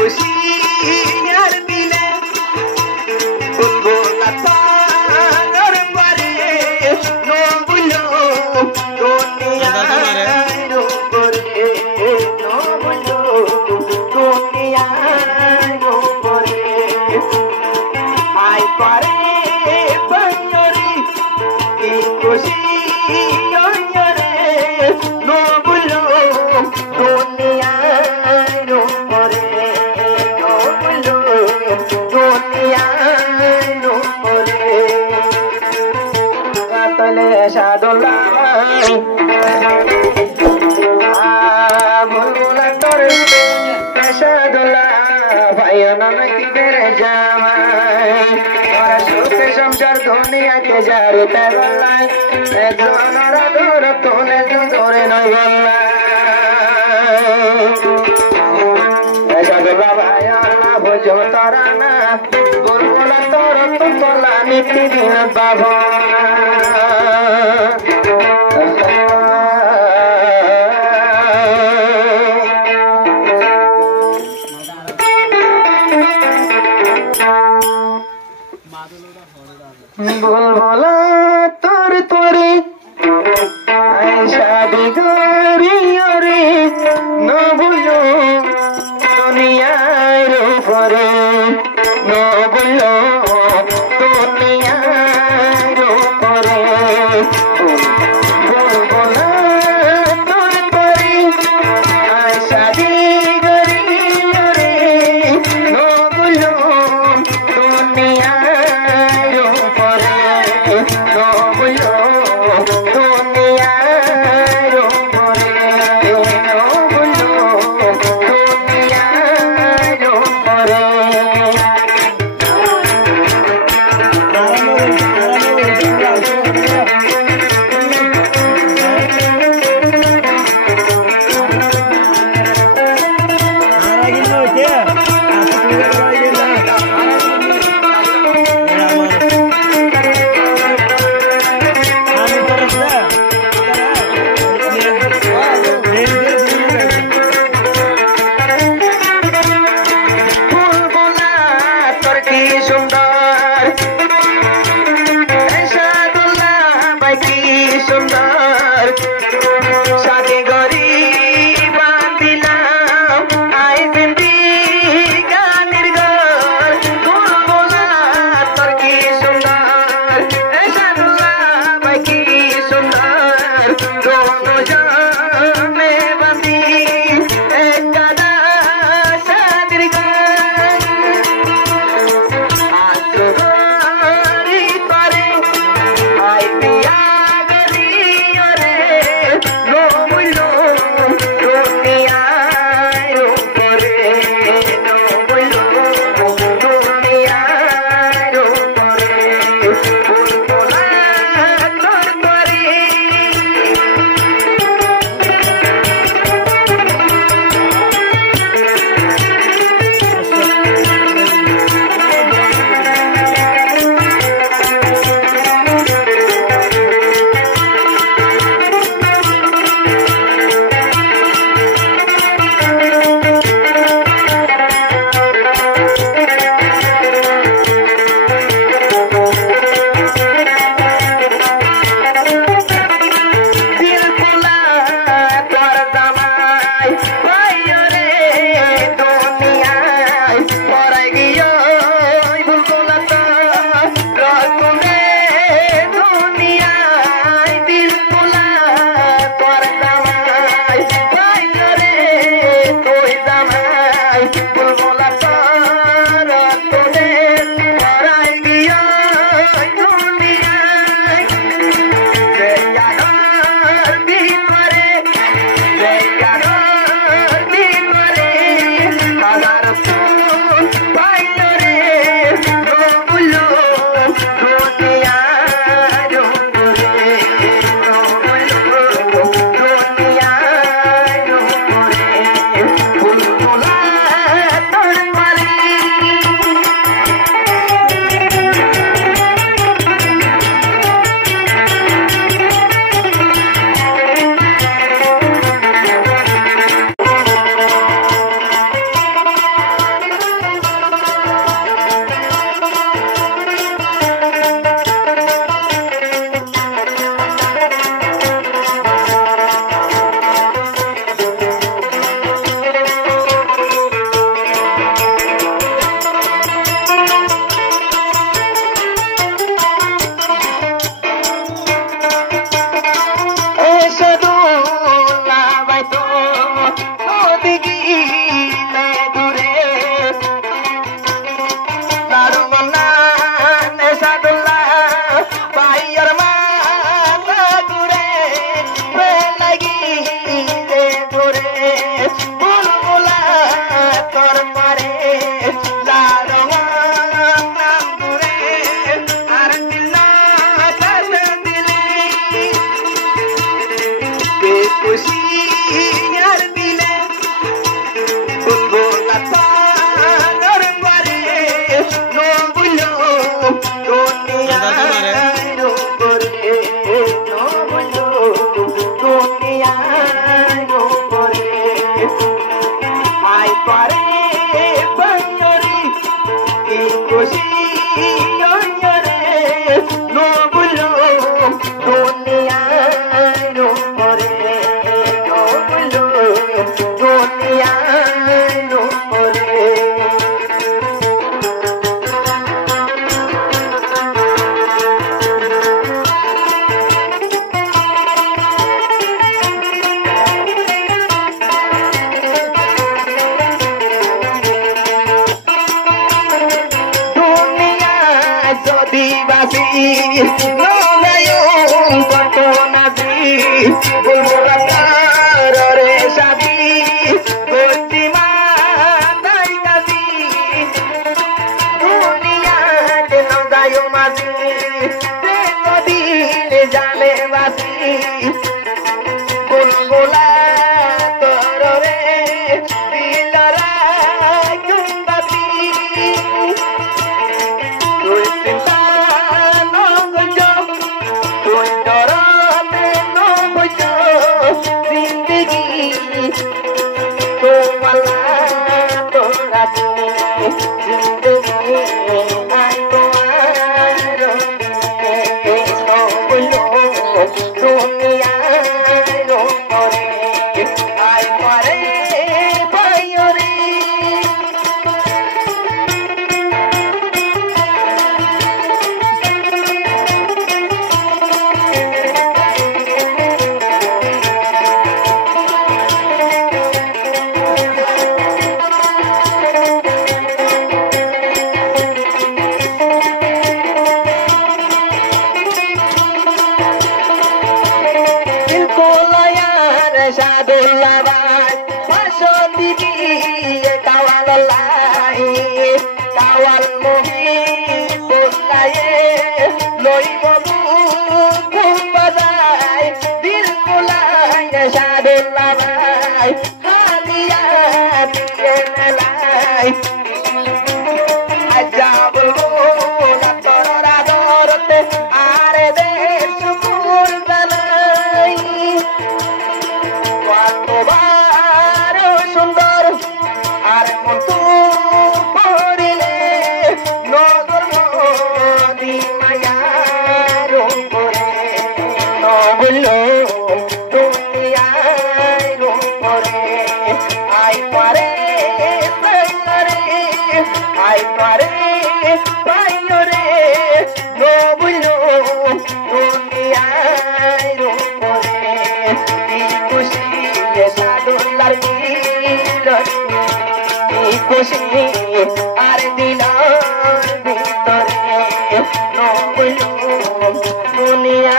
খুশি আর দিলে বুলবুল তার পরে নবুলো দুনিয়ার উপরে নবুলো দুনিয়ার উপরে আই পারে বন্ধরি কি খুশি অঞ্জরে নবুলো দুনিয়ার উপরে নবুলো দুনিয়ার উপরে কাতলে সাদুল্লাহ বুলবুল তোর সাদুল্লাহ ভাইয়ানা নাকি বেড়ে জামাই ওরা সুখে সংসার দুনিয়াতে যারে তাই বললাই একজন ওরা দূর তোলে ধরে নয় বললাই সাদুল্লাহ ভাইয়ানা বুঝো তারা না বুলবুল তোর তো তোলা নিত্যদিন বাবা বুলবুল তোর তোরে শাদি করি রে নবুলো দুনিয়ার উপরে নবুলো দুনিয়ার উপরে বুলবুল তোর তোরে শাদি করি রে নবুলো দুনিয়ার উপরে নবুলো দুনিয়ার উপরে নবুলো দুনিয়ার উপরে বুলবুলা তোর কি সুন্দর সাদুল্লাহ ভাই কি সুন্দর শাদি গরি বাঁধিলাম আই বিন্দি গানের ঘর বুলবুলা তোর কি সুন্দর সাদুল্লাহ ভাই কি সুন্দর দোনো জানে বাঁধি একদা শাদির ঘর আজগরি পারে আই পিয়া গরি রে নবুলো দুনিয়ার উপরে নবুলো দুনিয়ার উপরে বুলবুলা তোর পরে নগায়ুম কত নাজি বুলবুলা তার রে সাদি গতিমা তাই কাজি দুনিয়াতে নগায়ুম আজি কদিন জানে বাসি বুলবুলা তোর রে দিলরা কুম্বাতি তুই চিন্তা নগজ তুই ডরাতে নগজ জিন্দগি তোমালা তোরা জিন্দগি আই তোমার দুনিয়া রে আই পারে পায়রে Sadullah bay, paso bibi kawal lai, kawal muhi bullaye, loi babu kumbadai, dil mulai Sadullah bay, hadiya bienalai, ajabul mula torora dorote, are de sukul balai. কতবার সুন্দর আর মতো পড়িলে নগর নদী মায়ার উপরে নবল দুনিয়ার উপরে আই পারে পাইরে আই পারে পাইরে নবল দুনিয়ার উপরে খুশি Sadullar milan খুশি আর দিলার ভিতরে নবল দুনিয়া